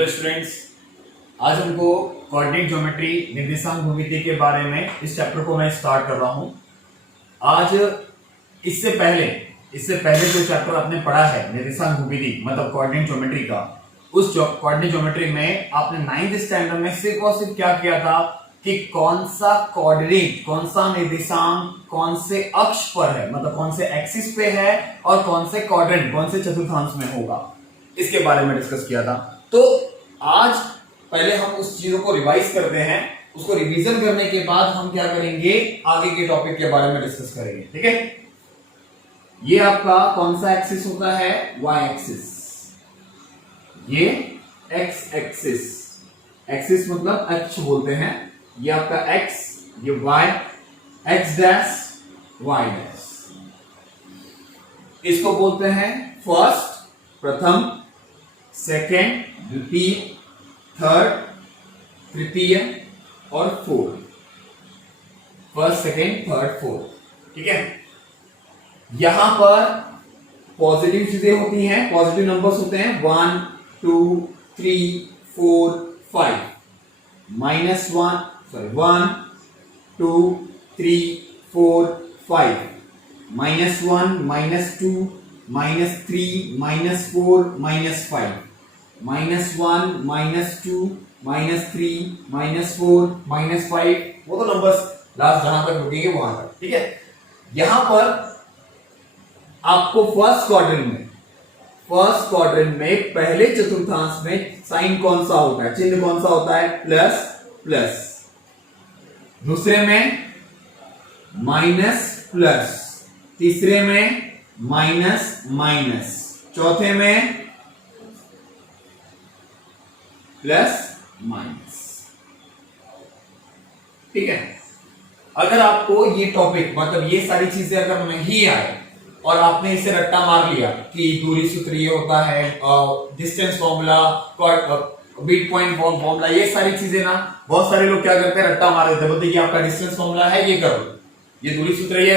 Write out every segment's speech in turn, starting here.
Hello students, आज हमको coordinate geometry निर्देशांक भूमिति के बारे में इस चैप्टर को मैं स्टार्ट कर रहा हूं। आज इससे पहले जो चैप्टर आपने पढ़ा है निर्देशांक भूमिति मतलब कोऑर्डिनेट ज्योमेट्री का, उस कोऑर्डिनेट ज्योमेट्री में आपने 9th स्टैंडर्ड में सिर्फ और सिर्फ क्या किया था कि कौन सा कोऑर्डिनेट, कौन सा निर्देशांक कौन से अक्ष पर है, मतलब कौन से एक्सिस पे है और कौन से क्वाड्रेंट, कौन से चतुर्थांश में होगा, इसके बारे में डिस्कस किया था। तो आज पहले हम उस चीजों को रिवाइज करते हैं। उसको रिवीजन करने के बाद हम क्या करेंगे, आगे के टॉपिक के बारे में डिस्कस करेंगे। ठीक है, ये आपका कौन सा एक्सिस होता है, वाई एक्सिस। ये एक्स एक्सिस, एक्सिस मतलब अक्ष बोलते हैं। ये आपका एक्स, ये Y, X dash Y dash, इसको बोलते हैं फर्स्ट, प्रथम, सेकेंड, द्वितीय, थर्ड, तृतीय और fourth. First, second, third, fourth. ठीक है, यहां पर पॉजिटिव चीजें होती हैं, पॉजिटिव नंबर्स होते हैं 1 2 3 4 5, -1 1 2 3 4 5, -1 -2 -3 -4 -5, -1 -2 -3 -4 -5, वो तो नंबर्स लास्ट जहां तक रुकेंगे वहां तक। ठीक है, यहां पर आपको फर्स्ट क्वाड्रेंट में पहले चतुर्थांश में साइन कौन सा होता है, चिन्ह कौन सा होता है, प्लस प्लस। दूसरे में माइनस प्लस, तीसरे में माइनस माइनस, चौथे में प्लस माइनस। ठीक है, अगर आपको ये टॉपिक मतलब ये सारी चीजें अगर नहीं आए और आपने इसे रट्टा मार लिया कि दूरी सूत्र ये होता है, distance formula, beat point formula, ये सारी चीजें ना बहुत सारे लोग क्या करते हैं, रट्टा मार देते हैं, बोलते हैं कि आपका डिस्टेंस फॉर्मूला है, ये करो, ये दूरी सूत्र, ये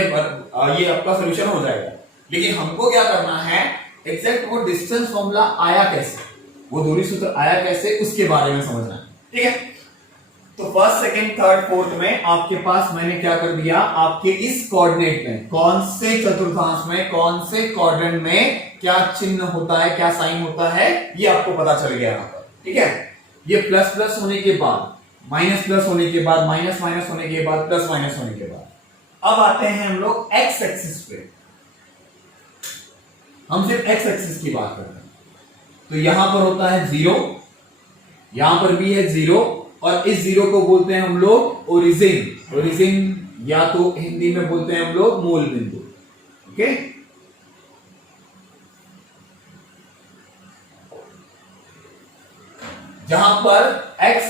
आपका सोल्यूशन हो जाएगा। लेकिन हमको क्या करना है, एग्जैक्ट वो डिस्टेंस फॉर्मूला आया कैसे, वो दूरी सूत्र आया कैसे, उसके बारे में समझना है। ठीक है, तो फर्स्ट, सेकंड, थर्ड, फोर्थ में आपके पास मैंने क्या कर दिया, आपके इस कोऑर्डिनेट में कौन से चतुर्थांश में कौन से क्वाड्रेंट में क्या चिन्ह होता है, क्या साइन होता है, ये आपको पता चल गया यहां पर। ठीक है, ये प्लस प्लस होने के बाद, माइनस प्लस होने के बाद, माइनस माइनस होने के बाद, प्लस माइनस होने के बाद, अब आते हैं हम लोग एक्स एक्सिस पे। हम सिर्फ एक्स एक्सिस की बात करते हैं, तो यहां पर होता है 0, यहां पर भी है 0, और इस 0 को बोलते हैं हम लोग ओरिजिन। ओरिजिन या तो हिंदी में बोलते हैं हम लोग मूल बिंदु। ओके, जहां पर एक्स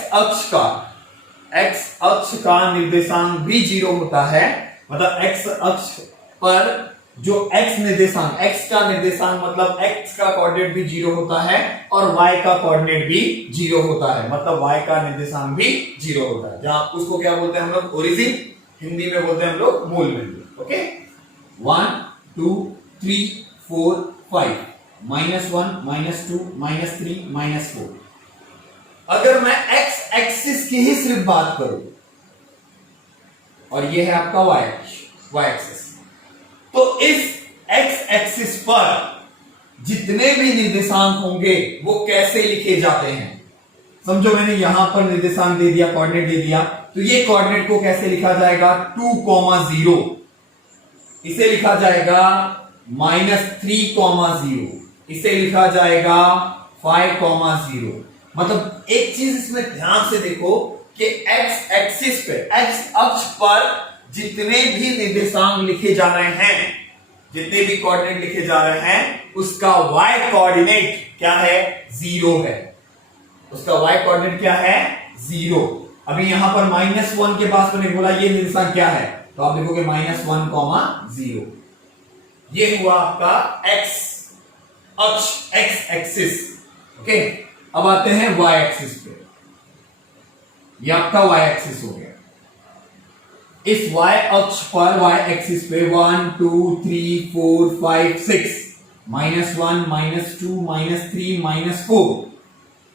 अक्ष का निर्देशांक भी 0 होता है, मतलब एक्स अक्ष पर जो एक्स निर्देशांक, एक्स का निर्देशांक मतलब एक्स का कोऑर्डिनेट भी 0 होता है और वाई का कोऑर्डिनेट भी 0 होता है, मतलब वाई का निर्देशांक भी 0 होता है। जहां उसको क्या बोलते हैं हम लोग, ओरिजिन, हिंदी में बोलते हैं हम लोग मूल बिंदु। ओके, 1 2 3 4 5, -1 -2 -3 -4। अगर मैं एक्स एक्सिस की ही सिर्फ बात करूं और ये है आपका वाई एक्सिस, तो इस एक्स एक्सिस पर जितने भी निर्देशांक होंगे वो कैसे लिखे जाते हैं, समझो मैंने यहां पर निर्देशांक दे दिया, कोऑर्डिनेट दे दिया, तो ये कोऑर्डिनेट को कैसे लिखा जाएगा, 2,0, इसे लिखा जाएगा -3,0, इसे लिखा जाएगा 5,0। मतलब एक चीज इसमें ध्यान से देखो कि एक्स एक्सिस पे, एक्स अक्ष पर जितने भी निर्देशांक लिखे जा रहे हैं, जितने भी कोऑर्डिनेट लिखे जा रहे हैं, उसका वाई कोऑर्डिनेट क्या है, 0 है। उसका वाई कोऑर्डिनेट क्या है, 0। अभी यहां पर -1 के पास मैंने बोला ये निर्देशांक क्या है, तो आप देखोगे -1, 0। ये हुआ आपका एक्स अक्ष, एक्स एक्सिस। ओके, अब आते हैं वाई एक्सिस पे। ये आपका वाई एक्सिस हो गया। इस y अक्ष पर, y एक्सिस पे 1 2 3 4 5 6 -1 -2 -3 -4।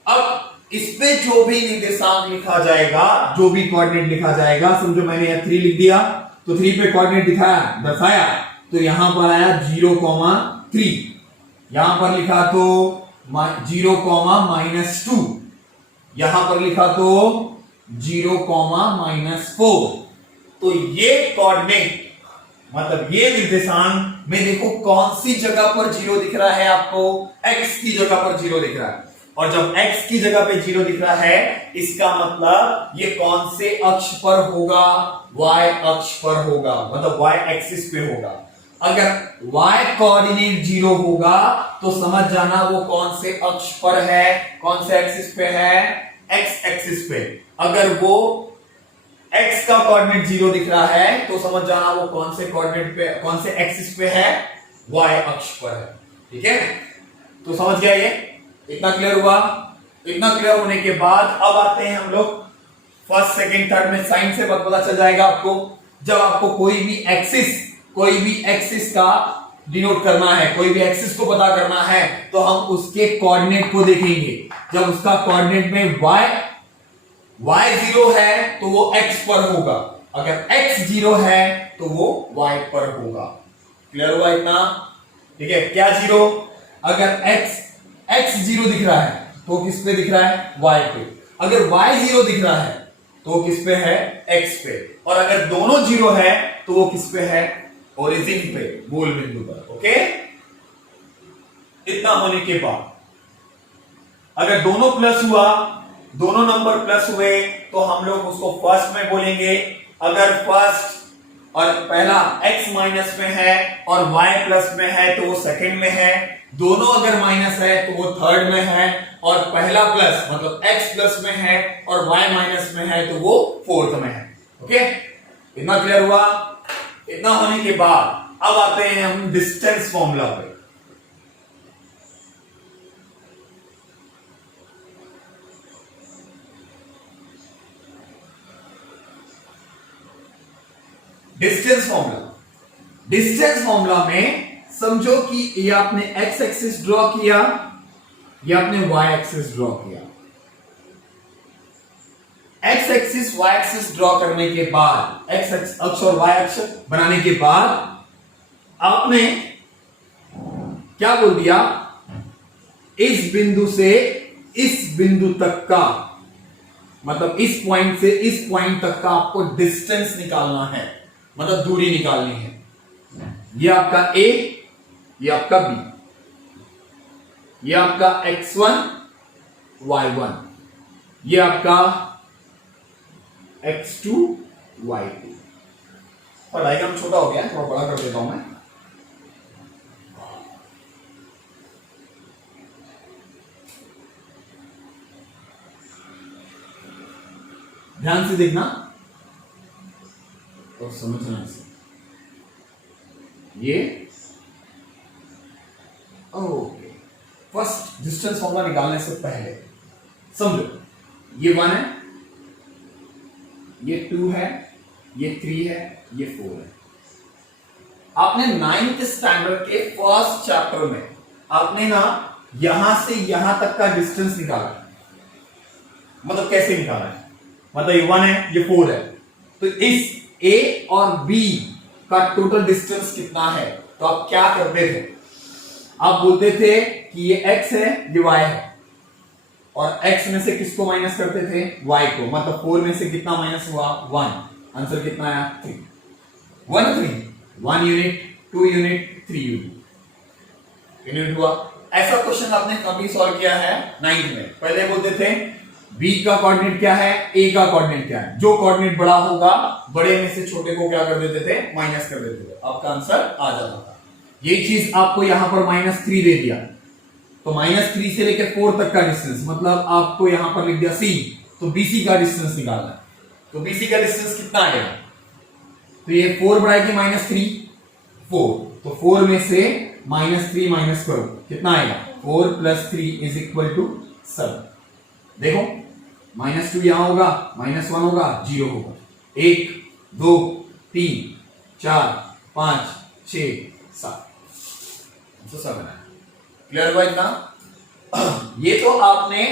अब इस पे जो भी निर्देशांक लिखा जाएगा, जो भी कोऑर्डिनेट लिखा जाएगा, समझो मैंने यहां 3 लिख दिया तो 3 पे कोऑर्डिनेट दिखाया, दर्शाया, तो यहां पर आया 0,3, यहां पर लिखा तो 0,-2, यहां पर लिखा तो 0,-4। तो ये कोऑर्डिनेट मतलब ये निर्देशांक में देखो कौन सी जगह पर 0 दिख रहा है आपको, x की जगह पर 0 दिख रहा है। और जब x की जगह पे 0 दिख रहा है, इसका मतलब ये कौन से अक्ष पर होगा, y अक्ष पर होगा, मतलब y एक्सिस पे होगा। अगर y कोऑर्डिनेट 0 होगा तो समझ जाना वो कौन से अक्ष पर है, कौन से एक्सिस पे है, x एक्सिस पे। अगर वो x का कोऑर्डिनेट 0 दिख रहा है तो समझ जाना वो कौन से कोऑर्डिनेट पे, कौन से एक्सिस पे है, y अक्ष पर है। ठीक है, तो समझ गया ये, इतना क्लियर हुआ। इतना क्लियर होने के बाद अब आते हैं हम लोग फर्स्ट सेकंड थर्ड में, साइन से पता चल जाएगा आपको। जब आपको कोई भी एक्सिस का डिनोट करना है, कोई भी एक्सिस को पता करना है, तो हम उसके कोऑर्डिनेट को देखेंगे। जब उसका कोऑर्डिनेट में y 0 है तो वो x पर होगा, अगर x 0 है तो वो y पर होगा। क्लियर हुआ इतना? ठीक है, क्या 0? अगर x 0 दिख रहा है तो किस पे दिख रहा है, y पे। अगर y 0 दिख रहा है तो किस पे है, x पे। और अगर दोनों 0 है तो वो किस पे है, ओरिजिन पे, मूल बिंदु पर। ओके, इतना होने के बाद अगर दोनों प्लस हुआ, दोनों नंबर प्लस हुए तो हम लोग उसको फर्स्ट में बोलेंगे। अगर फर्स्ट और पहला x माइनस में है और y प्लस में है तो वो सेकंड में है। दोनों अगर माइनस है तो वो थर्ड में है, और पहला प्लस मतलब x प्लस में है और y माइनस में है तो वो फोर्थ में है। ओके, इतना क्लियर हुआ? इतना होने के बाद अब आते हैं हम डिस्टेंस फॉर्मूला पे। डिस्टेंस फॉर्मूला में समझो कि ये आपने x एक्सिस ड्रॉ किया, ये आपने y एक्सिस ड्रॉ किया। x axis y axis draw करने के बाद, x अक्ष और y अक्ष बनाने के बाद आपने क्या बोल दिया, इस बिंदु से इस बिंदु तक का, मतलब इस पॉइंट से इस पॉइंट तक का आपको डिस्टेंस निकालना है, मतलब दूरी निकालनी है। ये आपका a, ये आपका b, ये आपका x1 y1, ये आपका x2 y2। और डायग्राम छोटा हो गया है, थोड़ा बड़ा कर देता हूं मैं। ध्यान से देखना और समझना इसे। ये ओके, फर्स्ट डिस्टेंस फॉर्मूला निकालने से पहले समझो, ये 1 है, ये 2 है, ये 3 है, ये 4 है। आपने 9th स्टैंडर्ड के फर्स्ट चैप्टर में आपने ना यहां से यहां तक का डिस्टेंस निकाला, मतलब कैसे निकाला है, मतलब ये 1 है, ये 4 है, तो इस A और B का टोटल डिस्टेंस कितना है। तो आप क्या करते थे, आप बोलते थे कि ये x है, ये y है, और x में से किसको माइनस करते थे, y को, मतलब 4 में से कितना माइनस हुआ, 1। आंसर कितना आया, 3। 1 यूनिट, 2 यूनिट, 3 यूनिट हुआ। ऐसा क्वेश्चन आपने कभी सॉल्व किया है 9th में। पहले बोलते थे b का कोऑर्डिनेट क्या है, a का कोऑर्डिनेट क्या है, जो कोऑर्डिनेट बड़ा होगा बड़े में से छोटे को क्या कर देते थे, माइनस कर देते थे, आपका आंसर आ जाता था। यही चीज आपको यहां पर -3 दे दिया, तो -3 से लेकर 4 तक का डिस्टेंस, मतलब आपको यहां पर लिख दिया c, तो bc का डिस्टेंस निकालना है। तो bc का डिस्टेंस कितना आएगा, तो ये 4 बढ़ाएगी -3, 4, तो 4 में से -3 माइनस करो, कितना आएगा, 4 + 3 = 7। देखो -2 यहां होगा, -1 होगा, 0 होगा, 1 2 3 4 5 6 7, तो 7 है। क्लियर हुआ इतना? ये तो आपने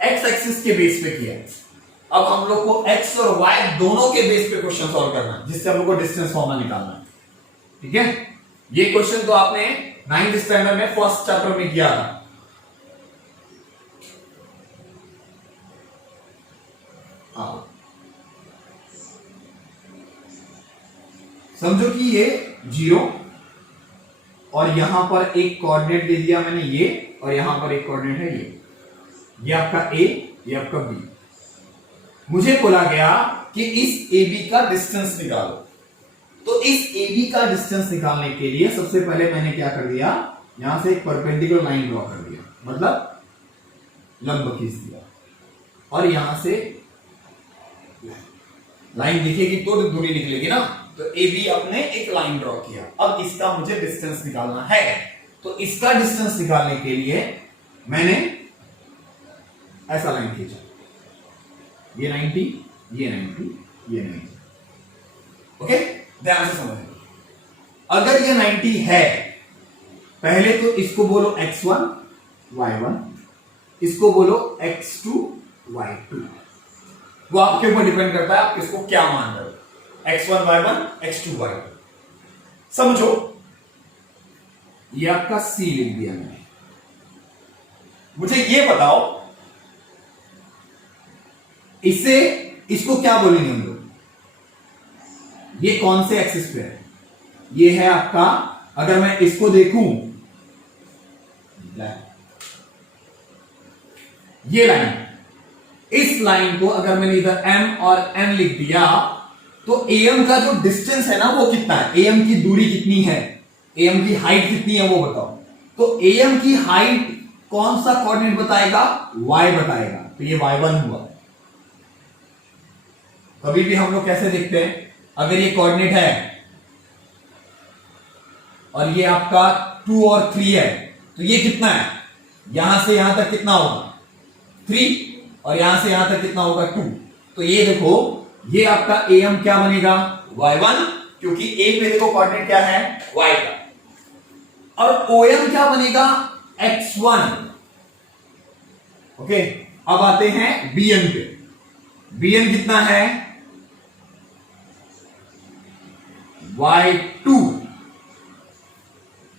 एक्स एक्सिस के बेस पे किया। अब हम लोग को एक्स और वाई दोनों के बेस पे क्वेश्चन सॉल्व करना है, जिससे हम लोग को डिस्टेंस फॉर्मूला निकालना है। ठीक है, ये क्वेश्चन तो आपने 9th स्टैंडर्ड में फर्स्ट चैप्टर में किया था। समझो कि ये 0 और यहां पर एक कोऑर्डिनेट दे दिया मैंने ये, और यहां पर एक कोऑर्डिनेट है ये आपका ए, ये आपका बी। मुझे बोला गया कि इस ए बी का डिस्टेंस निकालो। तो इस ए बी का डिस्टेंस निकालने के लिए सबसे पहले मैंने क्या कर दिया, यहां से एक परपेंडिकुलर लाइन ड्रॉ कर दिया, मतलब लंब खींच दिया, और यहां से लाइन दिखेगी तो दूरी निकलेगी ना, तो ए बी आपने एक लाइन ड्रॉ किया। अब इसका मुझे डिस्टेंस निकालना है, तो इसका डिस्टेंस निकालने के लिए मैंने ऐसा लाइन खींचा, ये 90, ये 90, ये 90। ओके, ध्यान से समझिए। अगर ये 90 है, पहले तो इसको बोलो x1 y1, इसको बोलो x2 y2। वो आपके ऊपर डिपेंड करता है आप किसको क्या मान रहे हो, x1 y1, x2 y2। समझो, ये आपका c लिख दिया मैंने। मुझे ये बताओ, इससे इसको क्या बोलेंगे हम लोग, ये कौन से एक्सिस पे है, ये है आपका, अगर मैं इसको देखूं, ये लाइन, इस लाइन को अगर मैंने इधर m और n लिख दिया, तो am का जो डिस्टेंस है ना वो कितना है, am की दूरी कितनी है, am की हाइट कितनी है वो बताओ। तो am की हाइट कौन सा कोऑर्डिनेट बताएगा, y बताएगा, तो ये y1 हुआ। कभी भी हम लोग कैसे देखते हैं, अगर ये कोऑर्डिनेट है और ये आपका 2 और 3 है, तो ये कितना है, यहां से यहां तक कितना होगा 3, और यहां से यहां तक कितना होगा 2। तो ये देखो, ये आपका am क्या बनेगा, y1, क्योंकि a पे देखो कोऑर्डिनेट क्या है, y का, और om क्या बनेगा, x1। ओके, अब आते हैं bn पे। bn कितना है, y2,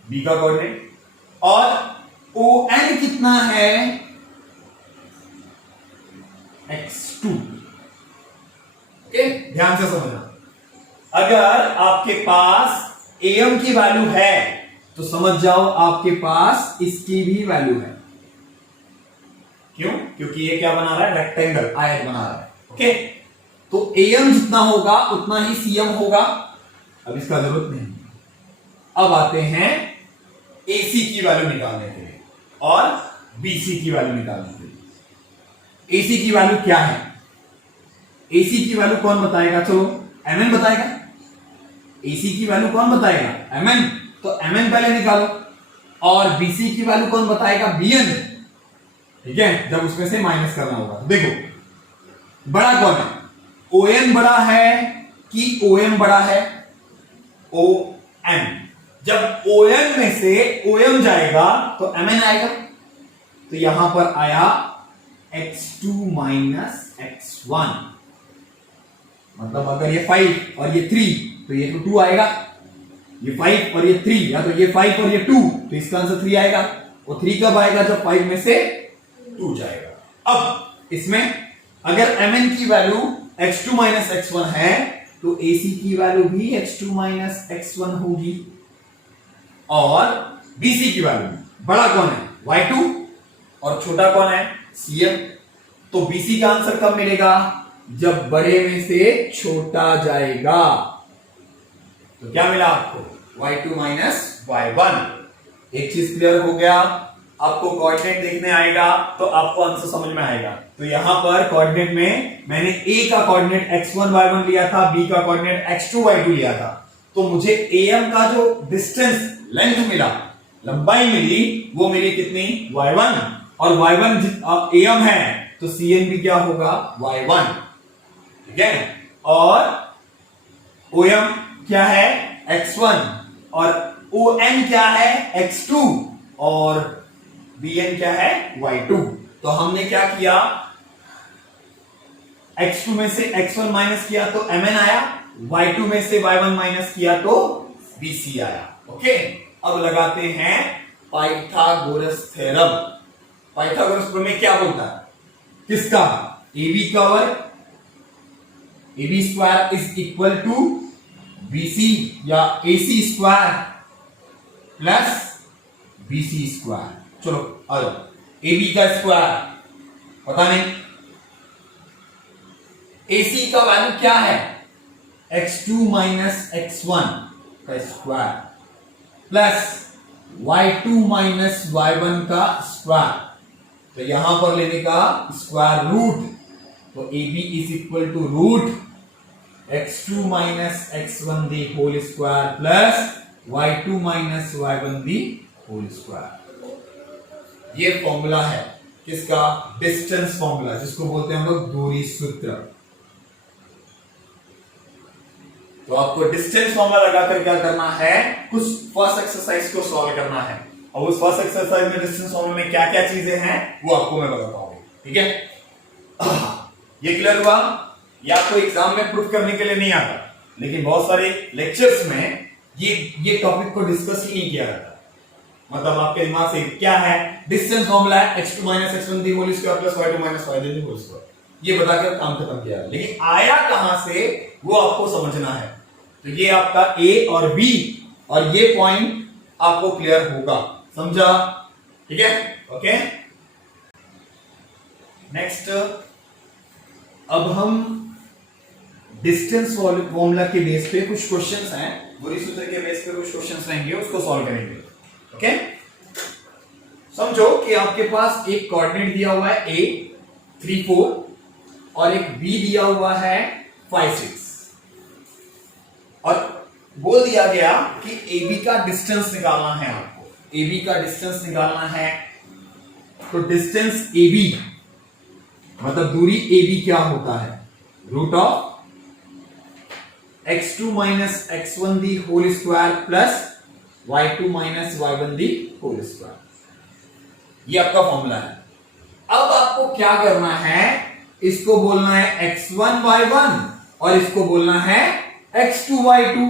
b का कोऑर्डिनेट, और on कितना है, x2। ओके, ध्यान से समझना। अगर आपके पास am की वैल्यू है तो समझ जाओ आपके पास इसकी भी वैल्यू है। क्यों, क्योंकि ये क्या बना रहा है, रेक्टेंगल, आयत बना रहा है। ओके, तो am जितना होगा उतना ही cm होगा, अब इसका जरूरत नहीं। अब आते हैं AC की वैल्यू निकालने के लिए और BC की वैल्यू निकालने के लिए। AC की वैल्यू क्या है, AC की वैल्यू कौन बताएगा, चलो mn बताएगा। AC की वैल्यू कौन बताएगा, mn, तो mn पहले निकालो, और BC की वैल्यू कौन बताएगा, bn। ठीक है, जब उसमें से माइनस करना होगा। देखो, बड़ा कौन है, ON बड़ा है कि OM बड़ा है, OM। जब OM में से OM जाएगा तो MN आएगा, तो यहां पर आया x2 माइनस x1, मतलब अगर ये 5 और ये 3 तो ये तो 2 आएगा, ये 5 और ये 3, या तो ये 5 और ये 2, तो इसका आंसर 3 आएगा। और 3 कब आएगा, जब 5 में से 2 जाएगा। अब इसमें अगर mn की वैल्यू x2 माइनस x1 है, तो AC की वैल्यू भी x2 माइनस x1 होगी, और BC की वैल्यू, बड़ा कौन है, y2, और छोटा कौन है, cm। तो BC का आंसर कब मिलेगा, जब बड़े में से छोटा जाएगा। तो क्या मिला आपको, y2 माइनस y1। एक चीज क्लियर हो गया, आपको कोऑर्डिनेट देखने आएगा तो आपको आंसर समझ में आएगा। तो यहां पर कोऑर्डिनेट में मैंने A का कोऑर्डिनेट x1 y1 लिया था, B का कोऑर्डिनेट x2 y2 लिया था, तो मुझे AM का जो डिस्टेंस, लेंथ मिला, लंबाई मिली, वो मिली कितनी, y1, और y1 AM है तो CN भी क्या होगा, y1। ठीक है, और OM क्या है, x1, और ON क्या है, x2, और BN क्या है, y2। तो हमने क्या किया, x2 में से x1 माइनस किया तो mn आया, y2 में से y1 माइनस किया तो bc आया। ओके, अब लगाते हैं पाइथागोरस थ्योरम। पाइथागोरस प्रमेय क्या बोलता है, किसका, ab का वर्ग, ab square is equal to bc या ac square plus bc square. चलो आ जाओ, ab का स्क्वायर पता नहीं, AC का वैल्यू क्या है, x2 माइनस x1 का square plus y2 minus y1 का स्क्वायर, तो यहां पर लेने का स्क्वायर रूट, तो AB is equal to root x2 minus x1 the whole square plus y2 minus y1 the whole square. ये फॉर्मूला है किसका, डिस्टेंस फॉर्मूला, जिसको बोलते हैं हम लोग दूरी सूत्र। तो आपको डिस्टेंस फॉर्मूला लगाकर क्या करना है, कुछ फर्स्ट एक्सरसाइज को सॉल्व करना है, और उस फर्स्ट एक्सरसाइज में डिस्टेंस फॉर्मूला में क्या क्या चीजें हैं वो आपको मैं बताता हूं। ठीक है, ये क्लियर हुआ। ये आपको एग्जाम में प्रूफ करने के लिए नहीं आता, लेकिन बहुत सारे लेक्चर्स में ये टॉपिक को डिस्कस ही नहीं किया जाता। मतलब आपके दिमाग से क्या है, डिस्टेंस फॉर्मूला है x2 minus x1 the whole square plus y2 minus y the whole square, ये बताकर काम खत्म किया, लेकिन आया कहां से वो आपको समझना है। तो ये आपका A और B और ये पॉइंट आपको क्लियर होगा, समझा, ठीक है। ओके, नेक्स्ट अब हम डिस्टेंस फॉर्मूला के बेस पे कुछ क्वेश्चंस हैं, दूरी सूत्र के बेस पे कुछ क्वेश्चंस रहेंगे, उसको सॉल्व करेंगे। ओके, समझो कि आपके पास एक कोऑर्डिनेट दिया हुआ है A 3 4 और एक B दिया हुआ है 5 6, और बोल दिया गया कि AB का डिस्टेंस निकालना है, आपको AB का डिस्टेंस निकालना है। तो डिस्टेंस AB मतलब दूरी AB क्या होता है, root of x2 minus x1 the whole square plus y2 minus y1 the whole square, ये आपका फॉर्मूला है। अब आपको क्या करना है, इसको बोलना है x1 y1 और इसको बोलना है x2 y2,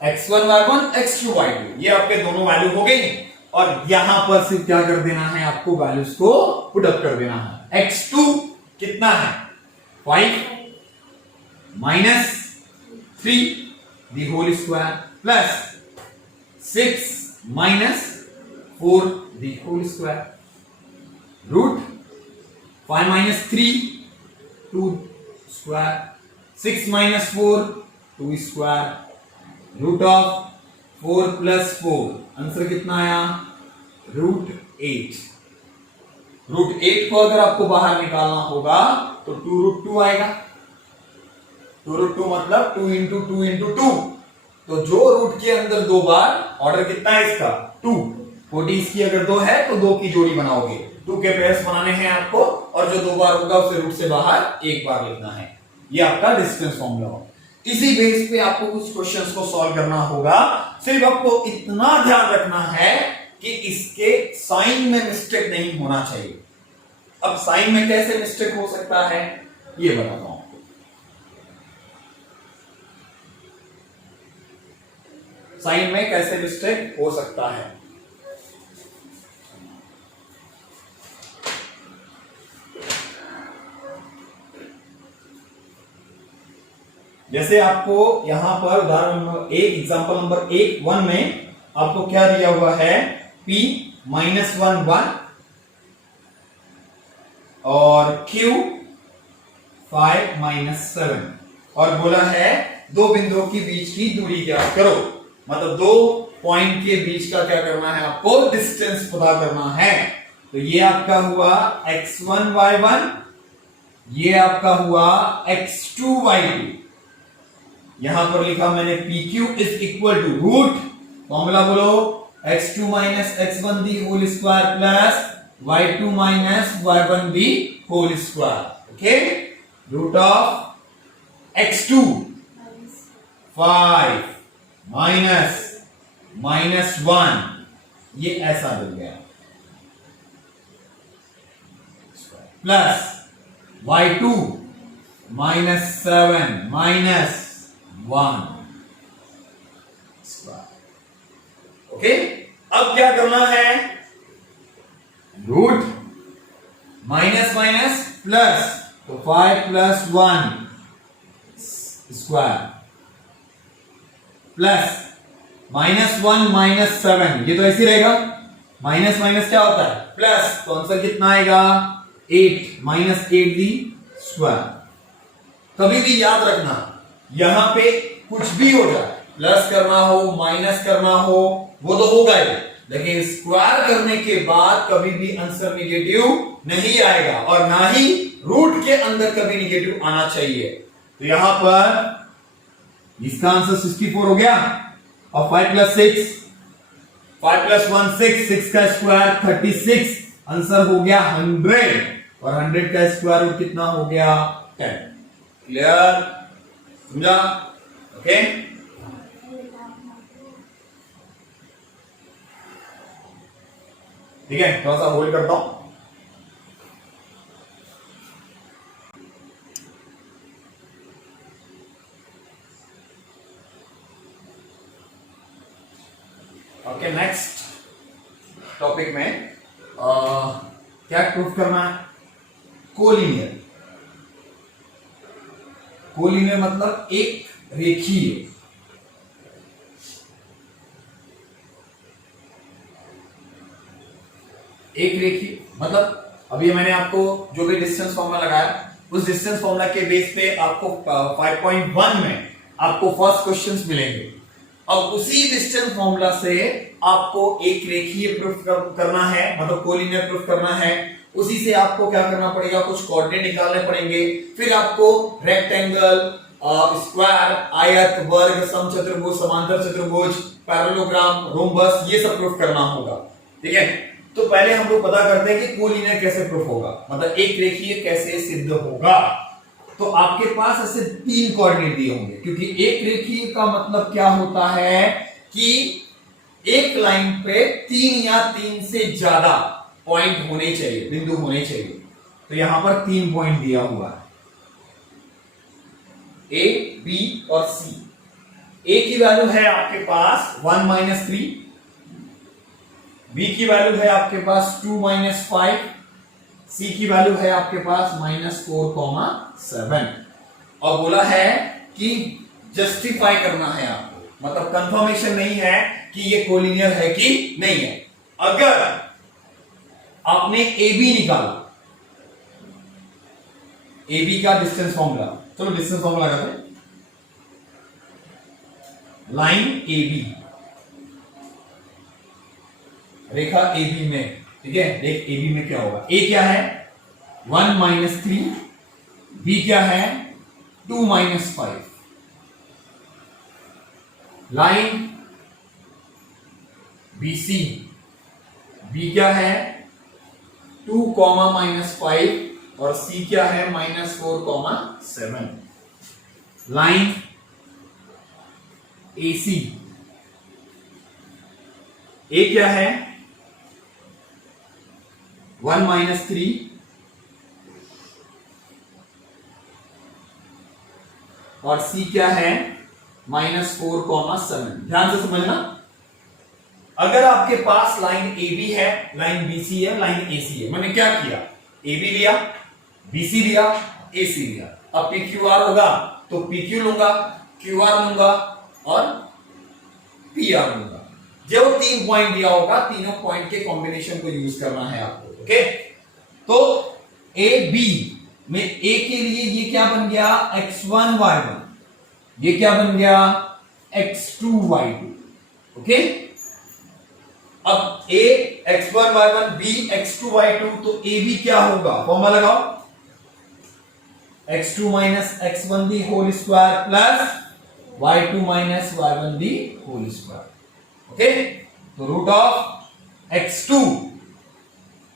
x1 y1 x2 y2, ये आपके दोनों वैल्यू हो गई, और यहां पर सिर्फ क्या कर देना है, आपको वैल्यूज को पुट अप कर देना है। x2 कितना है 5 minus 3 the whole square plus 6 minus 4 the whole square, root 5 minus 3 2 square, 6 minus 4 2 square, root of 4 plus 4, answer कितना आया, रूट 8। रूट 8 को अगर आपको बाहर निकालना होगा तो 2 रूट 2 आएगा, 2 रूट 2 मतलब 2 इंटू 2 इंटू 2, तो जो रूट के अंदर दो बार, ऑर्डर कितना है इसका 2, 40 इसकी अगर 2 है तो 2 की जोड़ी बनाओगे, 2 के पेयर्स बनाने हैं आपको, और जो 2 बार होगा उसे रूट से बाहर एक बार लिखना है। ये आपका डिस्टेंस फॉर्मूला हो। इसी बेस पे आपको कुछ क्वेश्चंस को सॉल्व करना होगा। सिर्फ आपको इतना ध्यान रखना है कि इसके साइन में मिस्टेक नहीं होना चाहिए। अब साइन में कैसे मिस्टेक हो सकता है ये बताता हूं। साइन में कैसे मिस्टेक हो सकता है, जैसे आपको यहां पर उदाहरण नंबर 1 एग्जांपल नंबर 1 में आपको क्या दिया हुआ है, P -1 1 और Q 5 -7, और बोला है दो बिंदुओं के बीच की दूरी ज्ञात करो, मतलब दो पॉइंट के बीच का क्या करना है, आपको डिस्टेंस पता करना है। तो ये आपका हुआ x1 y1, ये आपका हुआ x2 y2, यहां पर लिखा मैंने PQ is equal to root, formula बोलो, x2 minus x1 the whole square plus y2 minus y1 the whole square, okay, root of x2 5 minus -1, ये ऐसा मिल गया। Plus y2 -7 -1 square. ओके, अब क्या करना है, रूट माइनस माइनस प्लस, तो 5 + 1 square plus -1 -7, ये तो ऐसे रहेगा, माइनस माइनस क्या होता है प्लस, तो आंसर कितना आएगा 8 -8 दी स्क्वायर। कभी भी याद रखना, यहां पे कुछ भी हो जाए, प्लस करना हो माइनस करना हो वो तो होगा ही, लेकिन स्क्वायर करने के बाद कभी भी आंसर निगेटिव नहीं आएगा और ना ही रूट के अंदर कभी निगेटिव आना चाहिए। तो यहां पर इसका आंसर 64 हो गया, और 5 + 6, 5 + 1 6, 6 का स्क्वायर 36, आंसर हो गया 100, और 100 का स्क्वायर रूट कितना हो गया 10। क्लियर, समझा? ओके, ठीक है, थोड़ा सा होल्ड करता हूं। ओके, नेक्स्ट टॉपिक में क्या प्रूफ करना है, कोलिनियर। कोलिनियर मतलब एक रेखीय, एक रेखीय मतलब अभी मैंने आपको जो भी डिस्टेंस फॉर्मूला लगाया, उस डिस्टेंस फॉर्मूला के बेस पे आपको 5.1 में आपको फर्स्ट क्वेश्चंस मिलेंगे। अब उसी डिस्टेंस फॉर्मूला से आपको एक रेखीय प्रूफ करना है, मतलब कोलिनियर प्रूफ करना है। उसी से आपको क्या करना पड़ेगा, कुछ कोऑर्डिनेट निकालने पड़ेंगे, फिर आपको रेक्टेंगल, स्क्वायर, आयत, वर्ग, समचतुर्भुज, समांतर चतुर्भुज, पैरेललोग्राम, रोम्बस, ये सब प्रूफ करना होगा। ठीक है, तो पहले हम लोग पता करते हैं कि कोलिनियर कैसे प्रूफ होगा, मतलब एक रेखीय कैसे सिद्ध होगा। तो आपके पास ऐसे 3 कोऑर्डिनेट दिए होंगे, क्योंकि एक रेखीय का मतलब क्या होता है कि एक लाइन पे 3 या 3 से ज्यादा पॉइंट होने चाहिए, बिंदु होने चाहिए। तो यहां पर 3 पॉइंट दिया हुआ है, ए, बी और सी। ए की वैल्यू है आपके पास 1 - 3, बी की वैल्यू है आपके पास 2 - 5, सी की वैल्यू है आपके पास -4, 7। और बोला है कि जस्टिफाई करना है आपको, मतलब कंफर्मेशन नहीं है कि ये कोलिनियर है कि नहीं है। अगर आपने ए बी निकाला, ए बी का डिस्टेंस फॉर्मूला, चलो डिस्टेंस फॉर्मूला लगाते हैं। लाइन ए बी, रेखा ए बी में, ठीक है, देख ए बी में क्या होगा, ए क्या है 1 - 3, बी क्या है 2 - 5। लाइन बी सी, बी क्या है 2, -5 और सी क्या है -4, 7। लाइन ए सी, ए क्या है 1 - 3, और सी क्या है -4, 7। ध्यान से समझना, अगर आपके पास लाइन ए बी है, लाइन बी सी है, लाइन ए सी है, मैंने क्या किया, ए बी लिया, बी सी लिया, ए सी लिया। अब पी क्यू आर होगा तो पी क्यू लूंगा, क्यू आर लूंगा और पी आर लूंगा। जो 3 पॉइंट दिया होगा, तीनों पॉइंट के कॉम्बिनेशन को यूज करना है आपको। ओके, तो ए बी में ए के लिए ये क्या बन गया x1 y1, ये क्या बन गया x2 y2। ओके, अब a x1 y1, b x2 y2, तो a b क्या होगा, फॉर्मूला लगाओ, x2 - x1 the whole square plus y2 - y1 the whole square. Okay, तो root of x2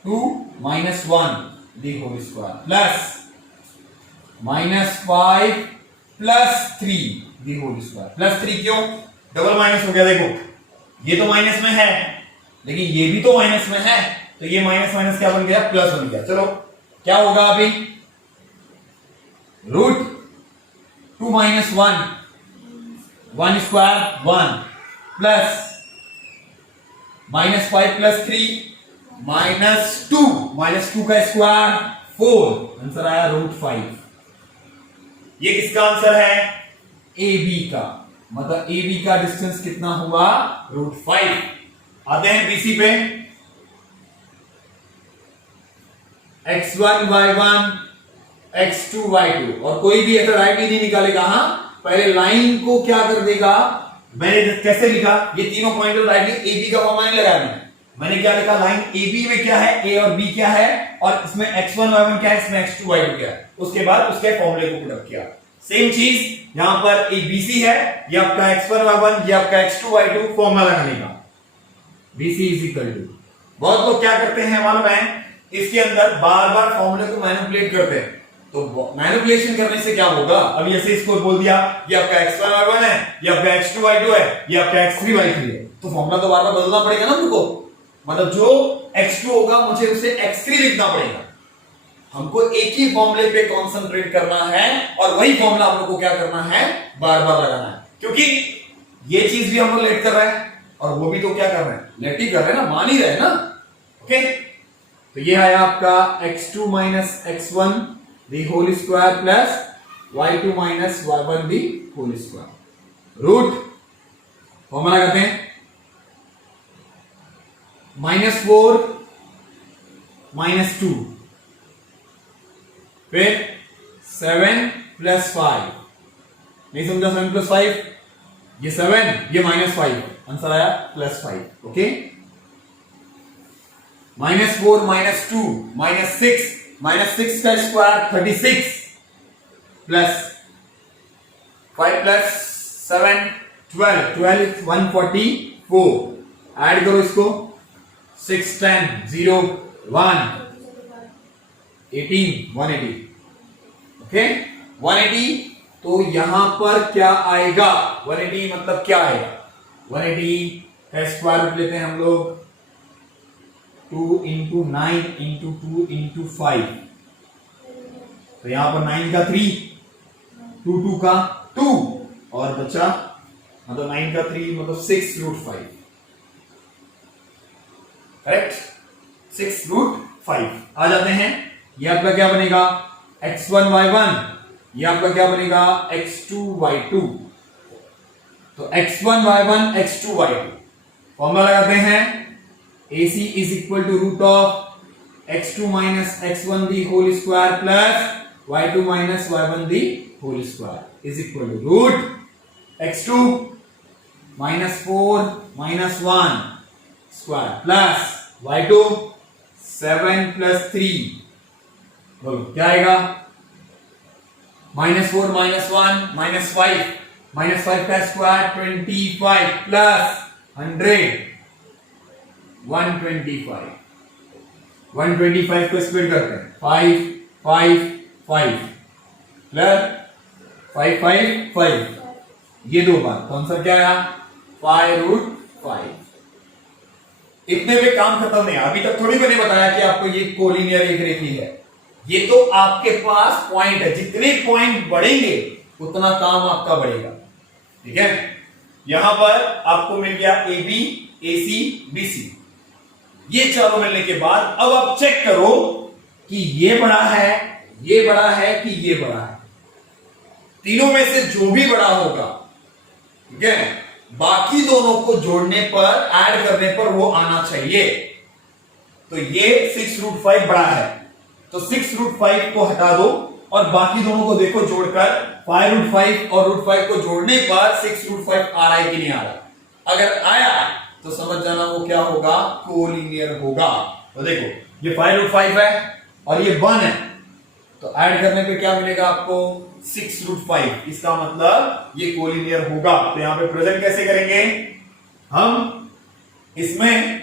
2 - 1 the whole square plus -5 + 3 the whole square. Plus 3 क्यों, double minus हो गया, देखो ये तो माइनस में है लेकिन ये भी तो माइनस में है, तो ये माइनस माइनस क्या बन गया, प्लस बन गया। चलो क्या होगा अभी? Root 2 minus 1, 1 square 1 plus -5 plus 3 -2, -2 का स्क्वायर 4, आंसर आया √5। ये किसका आंसर है? AB का, मतलब AB का डिस्टेंस कितना हुआ? √5। आते हैं BC पे। x1 y1 x2 y2, और कोई भी ऐसा राइट ही नहीं निकालेगा। हाँ, पहले लाइन को क्या कर देगा? मैंने कैसे लिखा? ये तीनों पॉइंट राइट, AB का फॉर्मूला नहीं लगाया मैंने क्या लिखा? लाइन AB में क्या है? A और B क्या है, और इसमें x1 y1 क्या है, इसमें x2 y2 क्या है। उसके बाद उसके फॉर्मूले को पुट अप किया। सेम चीज यहां पर ABC है, ये आपका x1 y1, ये आपका x2 y2, फॉर्मूला लगाने का। BC इज इक्वल टू, बहुत लोग क्या करते हैं मालूम है, इसके अंदर बार बार फॉर्मूले को मैनिपुलेट करते हैं। तो मैनिपुलेशन करने से क्या होगा? अब ऐसे इसको बोल दिया ये आपका x1 y1 है, ये आपका x2 y2 है, ये आपका x3 y3 है, तो फॉर्मूला तो बार बार बदलना पड़ेगा ना हमको। मतलब जो x2 होगा मुझे उसे x3 लिखना पड़ेगा। हमको एक ही फॉर्मूले पे कंसंट्रेट करना है, और वही फॉर्मूला हम लोग को क्या करना है? बार बार लगाना है, क्योंकि ये चीज भी हम लोग लेट कर रहे हैं, और वो भी तो क्या कर रहे हैं? लेट ही कर रहे हैं ना, मान ही रहे ना। ओके, तो ये है आपका x2 minus x1 the whole square plus y2 minus y1 the whole square, root formula करते हैं -4 -2, फिर 7 + 5, नहीं समझा? 7 + 5, ये 7, ये -5, आंसर आया +5। ओके, -4 -2 -6, -6 का स्क्वायर 36 प्लस 5 + 7 12, 12 144, ऐड करो इसको, 6 10 0 1 18 180। ओके, 180, तो यहां पर क्या आएगा? 180 मतलब क्या आएगा? 180 का स्क्वायर रूट लेते हैं हम लोग, 2 × 9 × 2 × 5, तो यहां पर 9 का 3, 2 2 का 2, और बचा मतलब 9 का 3 मतलब 6√5, करेक्ट? 6√5। आ जाते हैं, ये आपका क्या बनेगा? x1 y1, ये आपका क्या बनेगा? x2 y2। तो x1 y1 x2 y2 formula लगाते हैं, AC is equal to root of x2 minus x1 the whole square plus y2 minus y1 the whole square is equal to root x2 minus 4 minus 1 square plus y2 7 plus 3, बोलो क्या आएगा? -4 -1 -5, -5 का square 25 plus 100 125, 125 को split करते हैं, 5 5 5 plus 5 5 5, ये दो बार, तो आंसर क्या आया? 5√5। इतने पे काम खत्म नहीं। अभी तक थोड़ी मैंने बताया कि आपको ये कोलिनियर एक रेखी है, ये तो आपके पास पॉइंट है, जितने पॉइंट बढ़ेंगे उतना काम आपका बढ़ेगा। ठीक है, यहां पर आपको मिल गया AB AC BC, ये चारों मिलने के बाद अब आप चेक करो कि ये बड़ा है, ये बड़ा है कि ये बड़ा है। तीनों में से जो भी बड़ा होगा, ठीक है, बाकी दोनों को जोड़ने पर, ऐड करने पर वो आना चाहिए। तो ये 6√5 बड़ा है, तो 6√5 को हटा दो और बाकी दोनों को देखो जोड़कर, 5√5 और √5 को जोड़ने पर 6√5 आ रहा है कि नहीं आ रहा। अगर आया तो समझ जाना वो क्या होगा? कोलिनियर होगा। तो देखो ये 5√5 है और ये 1 है, तो ऐड करने पे क्या मिलेगा आपको? 6√5। इसका मतलब ये कोलिनियर होगा। तो यहां पे प्रेजेंट कैसे करेंगे हम? इसमें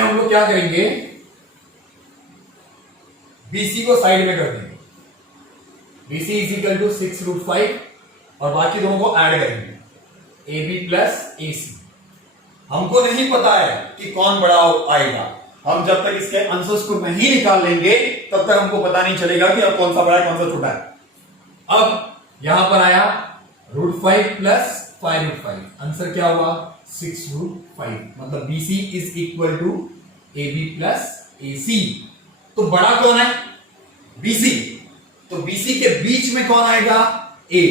हम लोग क्या करेंगे? BC को साइड में कर देंगे, BC इज इक्वल टू 6√5 और बाकी दोनों को ऐड करेंगे, AB प्लस AC। हमको नहीं पता है कि कौन बड़ा आएगा। हम जब तक इसके आंसर्स को नहीं निकाल लेंगे तब तक हमको पता नहीं चलेगा कि अब कौन सा बड़ा है कौन सा छोटा है। अब यहां पर आया √5 प्लस 5√5, आंसर क्या हुआ 6√5, मतलब BC is equal to AB plus AC। तो बड़ा कौन है BC, तो BC के बीच में कौन आएगा A।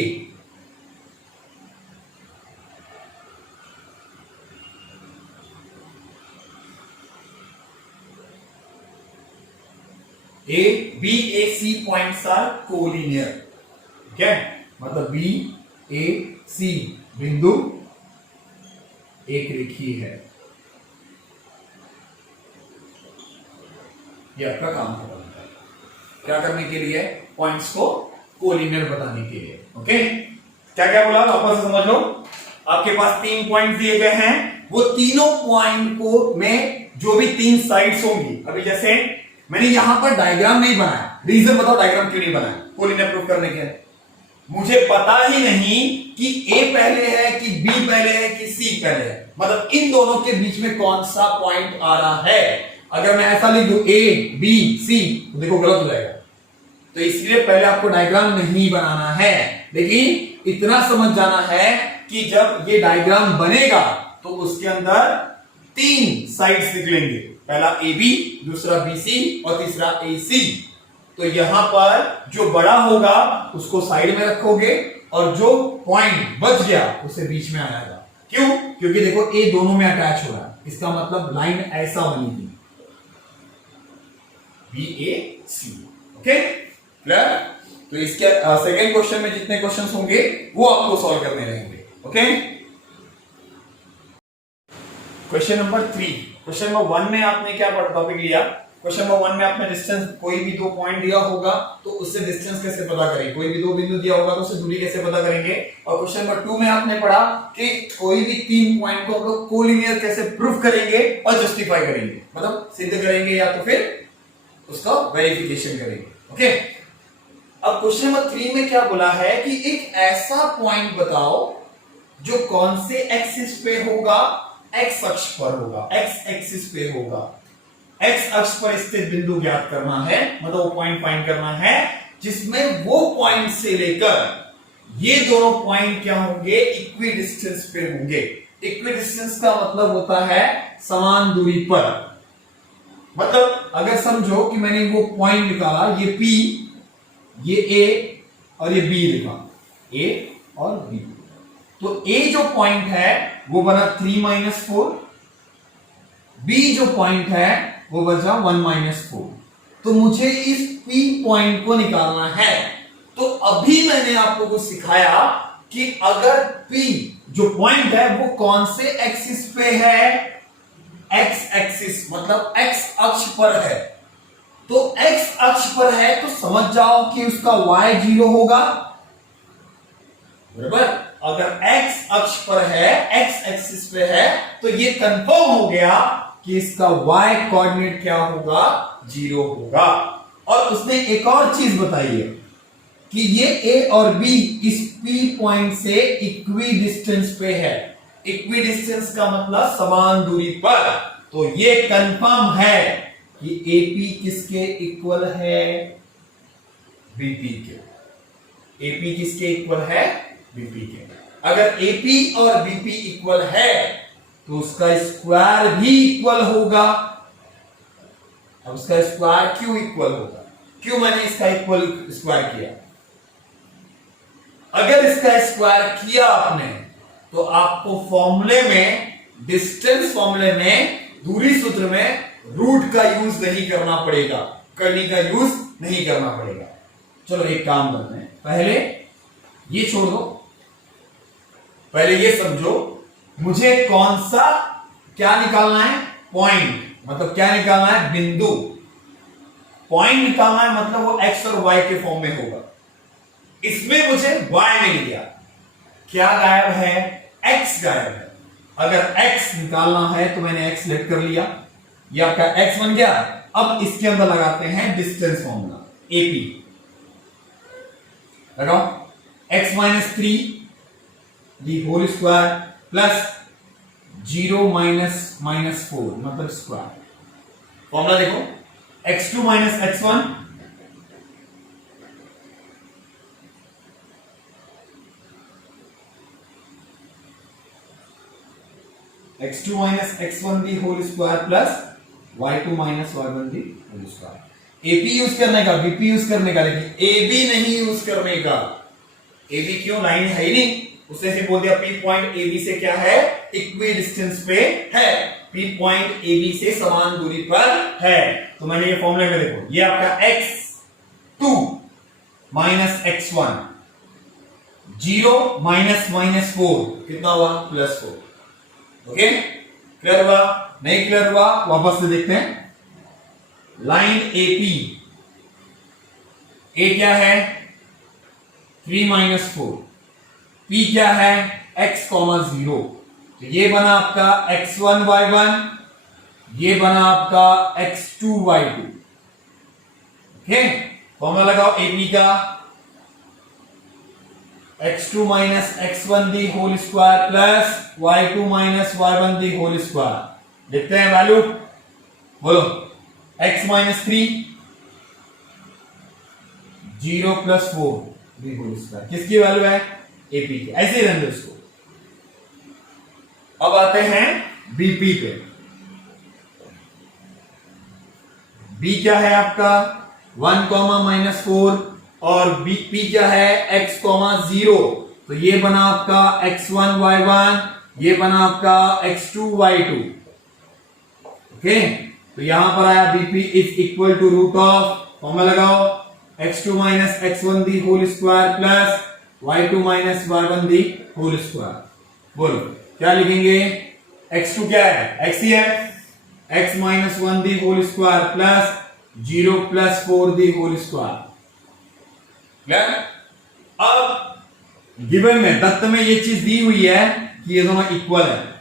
A, B, A, C points are collinear, ठीक है, मतलब B, A, C बिंदु एक रेखीय है। ये आपका काम खत्म है। क्या करने के लिए, पॉइंट्स को कोलिनियर बताने के लिए। ओके, क्या क्या बोला वापस से समझ लो। आपके पास 3 पॉइंट दिए गए हैं, वो तीनों पॉइंट को में जो भी 3 साइड्स होंगी, अभी जैसे मैंने यहां पर डायग्राम नहीं बनाया, रीजन बताओ डायग्राम क्यों नहीं बनाया, कोलिनियर प्रूफ करने के। मुझे पता ही नहीं कि A पहले है कि B पहले है कि C पहले है, मतलब इन दोनों के बीच में कौन सा पॉइंट आ रहा है। अगर मैं ऐसा लिख दूं A, B, C तो देखो गलत हो जाएगा, तो इसलिए पहले आपको डायग्राम नहीं बनाना है। लेकिन इतना समझ जाना है कि जब ये डायग्राम बनेगा तो उसके अंदर 3 साइड्स निकलेंगे, पहला AB, दूसरा BC और तीसरा AC। तो यहां पर जो बड़ा होगा उसको साइड में रखोगे और जो पॉइंट बच गया उसे बीच में आ जाएगा। क्यों, क्योंकि देखो A दोनों में अटैच हो रहा है, इसका मतलब लाइन ऐसा बनी थी BAC। Okay clear. तो इसके सेकेंड क्वेश्चन में जितने क्वेश्चंस होंगे वो आपको सॉल्व करने रहेंगे। Okay, question number 3। Question number 1 में आपने क्या टॉपिक लिया, क्वेश्चन नंबर 1 में आपने डिस्टेंस, कोई भी 2 पॉइंट दिया होगा तो उससे डिस्टेंस कैसे पता करेंगे, कोई भी 2 बिंदु दिया होगा तो उससे दूरी कैसे पता करेंगे। और क्वेश्चन नंबर 2 में आपने पढ़ा कि कोई भी 3 पॉइंट को हम लोग कोलिनियर कैसे प्रूफ करेंगे और जस्टिफाई करेंगे, मतलब सिद्ध करेंगे या तो फिर उसका वेरिफिकेशन करेंगे। ओके, अब क्वेश्चन नंबर 3 में क्या बोला है कि एक ऐसा पॉइंट बताओ जो कौन से एक्सिस पे होगा, एक्स अक्ष पर होगा, एक्स एक्सिस पे होगा, एक्स अक्ष पर स्थित बिंदु ज्ञात करना है, मतलब वो पॉइंट फाइंड करना है जिसमें वो पॉइंट से लेकर ये दोनों पॉइंट क्या होंगे, इक्वी डिस्टेंस पे होंगे। इक्वी डिस्टेंस का मतलब होता है समान दूरी पर, मतलब अगर समझो कि मैंने वो पॉइंट निकाला, ये P, ये A और ये B लिखा, A और B, तो A जो पॉइंट है वो बना 3 - 4, B जो पॉइंट है वो बचा 1 - 4। तो मुझे इस P पॉइंट को निकालना है। तो अभी मैंने आपको कुछ सिखाया कि अगर P जो पॉइंट है वो कौन से एक्सिस पे है, एक्स एक्सिस, मतलब एक्स अक्ष पर है। तो एक्स अक्ष पर है तो समझ जाओ कि उसका y 0 होगा, बराबर। अगर x अक्ष पर है, x एक्सिस पे है, तो ये कंफर्म हो गया कि इसका y कोऑर्डिनेट क्या होगा, 0 होगा। और उसने एक और चीज बताई है कि ये A और B इस P पॉइंट से इक्वी डिस्टेंस पे है। इक्वी डिस्टेंस का मतलब समान दूरी पर, तो ये कंफर्म है कि AP किसके इक्वल है, BP के। AP किसके इक्वल है, BP के। अगर AP और BP इक्वल है तो उसका स्क्वायर भी इक्वल होगा। अब उसका स्क्वायर क्यों इक्वल होगा, क्यों मैंने इसका इक्वल स्क्वायर किया। अगर इसका स्क्वायर किया आपने तो आपको फॉर्मूले में, डिस्टेंस फॉर्मूले में, दूरी सूत्र में रूट का यूज नहीं करना पड़ेगा, कर्ली का यूज नहीं करना पड़ेगा। चलो एक काम करते हैं, पहले ये छोड़ दो, पहले ये समझो मुझे कौन सा क्या निकालना है, पॉइंट, मतलब क्या निकालना है, बिंदु। पॉइंट निकालना है मतलब वो एक्स और वाई के फॉर्म में होगा। इसमें मुझे y मिल गया, क्या गायब है, x गायब है। अगर x निकालना है तो मैंने x सेलेक्ट कर लिया, ये आपका x बन गया। अब इसके अंदर लगाते हैं डिस्टेंस फॉर्मूला, AP लगाओ, x - 3 the whole square plus 0 minus minus 4 मतलब स्क्वायर। फॉर्मूला देखो, x2 minus x1 x2 minus x1 the whole square plus y2 minus y1 the whole square. AP use करने का, बीपी यूज करने का, लेकिन AB नहीं use करने का। एबी क्यों, लाइन है ही नहीं, उसने सिर्फ बोल दिया पी पॉइंट एबी से क्या है, इक्वी डिस्टेंस पे है, पी पॉइंट एबी से समान दूरी पर है। तो मैंने ये फॉर्मूले में देखो, ये आपका x2 minus x1 0 minus minus 4 कितना हुआ, +4। ओके, क्लियर हुआ? नहीं क्लियर हुआ वापस से देखते हैं। लाइन एपी, ए क्या है 3 माइनस 4, पी क्या है x, 0। तो ये बना आपका x1 y1, ये बना आपका x2 y2। ओके, फॉर्मूला लगाओ एपी का, x2 minus x1 the whole square plus y2 minus y1 the whole square. देखते हैं वैल्यू, बोलो x minus 3 0 plus 4 the whole square, किसकी वैल्यू है, एपी की। ऐसे ही रहने दो इसको। अब आते हैं बीपी पे। बी क्या है आपका 1 माइनस 4 और पी क्या है x, 0। तो ये बना आपका x1 y1, ये बना आपका x2 y2। ओके, तो यहां पर आया BP is equal to root of, formula लगाओ, x2 minus x1 the whole square plus y2 minus y1 the whole square. बोलो क्या लिखेंगे, x2 क्या है, x ही है, x minus 1 the whole square plus 0 plus 4 the whole square. Clear? अब given में, दत्त में ये चीज दी हुई है कि ये दोनों इक्वल है।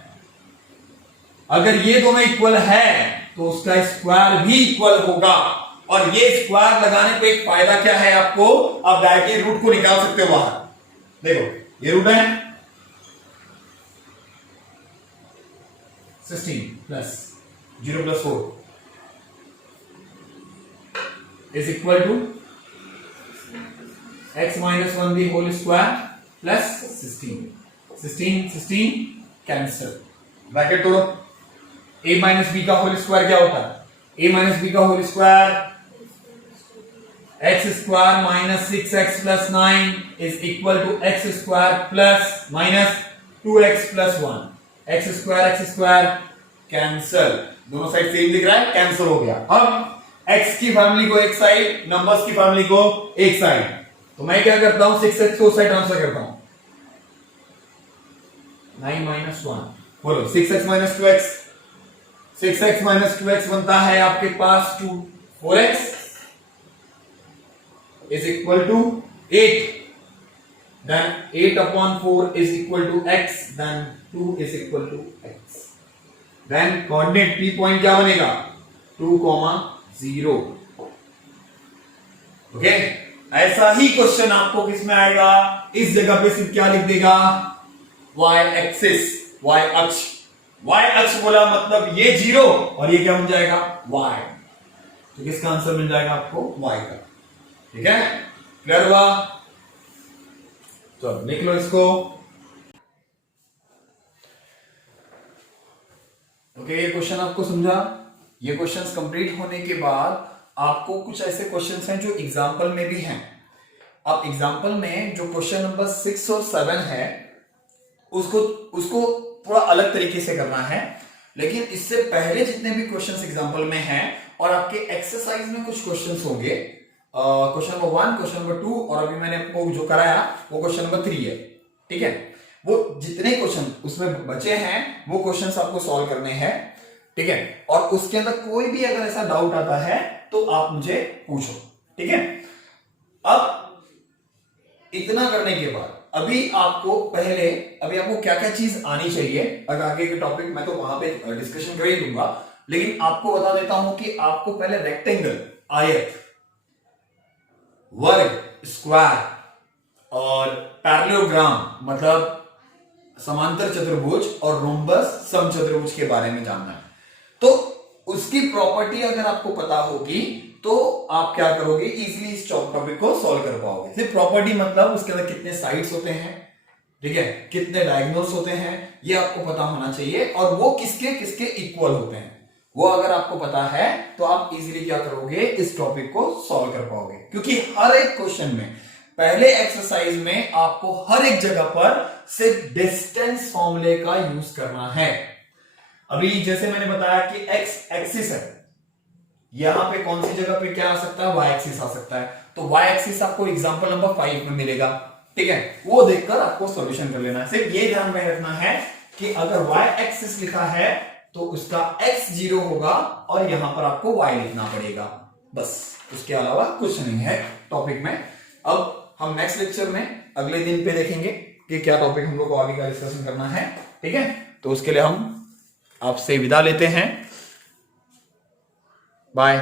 अगर ये दोनों इक्वल है तो उसका स्क्वायर भी इक्वल होगा। और ये स्क्वायर लगाने पे एक फायदा क्या है आपको, आप डायरेक्टली रूट को निकाल सकते हो बाहर। देखो ये रूट है 16 plus 0 plus 4 is equal to x minus 1 the whole square plus 16 cancel, bracket तोड़ो। a माइनस बी का होल स्क्वायर क्या होता है, a माइनस बी का whole square x square minus 6x plus 9 is equal to x square plus minus 2x plus 1। x square cancel, दोनों side same दिख रहा है, कैंसिल हो गया। अब x की फैमिली को एक साइड, नंबर्स की फैमिली को एक साइड, तो मैं क्या करता हूं 6x को साइड ट्रांसफर करता हूं, 9 माइनस 1, बोलो 6x minus 2x, 6x minus 2x बनता है आपके पास 2, 4x is equal to 8, then 8 upon 4 is equal to x, then 2 is equal to x, then coordinate p point क्या बनेगा 2, 0। ओके, ऐसा ही क्वेश्चन आपको किस में आएगा, इस जगह पे सिर्फ क्या लिख देगा, y एक्सिस, y अक्ष। y अक्ष बोला मतलब ये 0 और ये क्या बन जाएगा y, तो किसका आंसर मिल जाएगा आपको y का। ठीक है, क्लियर हुआ? चलो लिख लो इसको। ओके, ये क्वेश्चन आपको समझा। ये क्वेश्चंस कंप्लीट होने के बाद आपको कुछ ऐसे क्वेश्चंस हैं जो एग्जाम्पल में भी हैं। अब एग्जाम्पल में जो क्वेश्चन नंबर 6 और 7 है उसको थोड़ा अलग तरीके से करना है, लेकिन इससे पहले जितने भी क्वेश्चंस एग्जाम्पल में हैं और आपके एक्सरसाइज में कुछ क्वेश्चंस होंगे, क्वेश्चन नंबर 1, क्वेश्चन नंबर 2 और अभी मैंने आपको जो कराया वो क्वेश्चन नंबर 3 है। ठीक है, वो जितने क्वेश्चन उसमें बचे हैं वो क्वेश्चंस आपको सॉल्व करने हैं। ठीक है, और उसके अंदर कोई भी अगर ऐसा डाउट आता है तो आप मुझे पूछो। ठीक है, अब इतना करने के बाद अभी आपको क्या क्या चीज आनी चाहिए, अगर आगे के टॉपिक मैं तो वहां पे डिस्कशन कर ही दूंगा, लेकिन आपको बता देता हूं कि आपको पहले रेक्टेंगल, आयत, वर्ग, स्क्वायर और पैरेललोग्राम मतलब समांतर चतुर्भुज और रोम्बस समचतुर्भुज के बारे में जानना है। तो उसकी प्रॉपर्टी अगर आपको पता होगी तो आप क्या करोगे, इजीली इस टॉपिक को सॉल्व कर पाओगे। सिर्फ प्रॉपर्टी मतलब उसके अंदर कितने साइड्स होते हैं, ठीक है, कितने डायगोनल्स होते हैं, ये आपको पता होना चाहिए, और वो किसके किसके इक्वल होते हैं, वो अगर आपको पता है तो आप इजीली क्या करोगे, इस टॉपिक को सॉल्व कर पाओगे। क्योंकि हर एक क्वेश्चन में, पहले एक्सरसाइज में आपको हर एक जगह पर सिर्फ डिस्टेंस फॉर्मूले का यूज करना है। अभी जैसे मैंने बताया कि एक्स एक्सिस है, यहां पे कौन सी जगह पे क्या आ सकता है, वाई एक्सिस आ सकता है। तो वाई एक्सिस आपको एग्जांपल नंबर 5 में मिलेगा, ठीक है, वो देखकर आपको सॉल्यूशन कर लेना है। सिर्फ ये ध्यान में रखना है कि अगर वाई एक्सिस लिखा है तो उसका x 0 होगा और यहां पर आपको y लिखना पड़ेगा, बस, उसके अलावा कुछ नहीं है टॉपिक में। अब हम नेक्स्ट लेक्चर में अगले दिन पे देखेंगे कि क्या टॉपिक हम लोग को आगे का डिस्कशन करना है, ठीक है। तो उसके लिए हम आपसे विदा लेते हैं, बाय।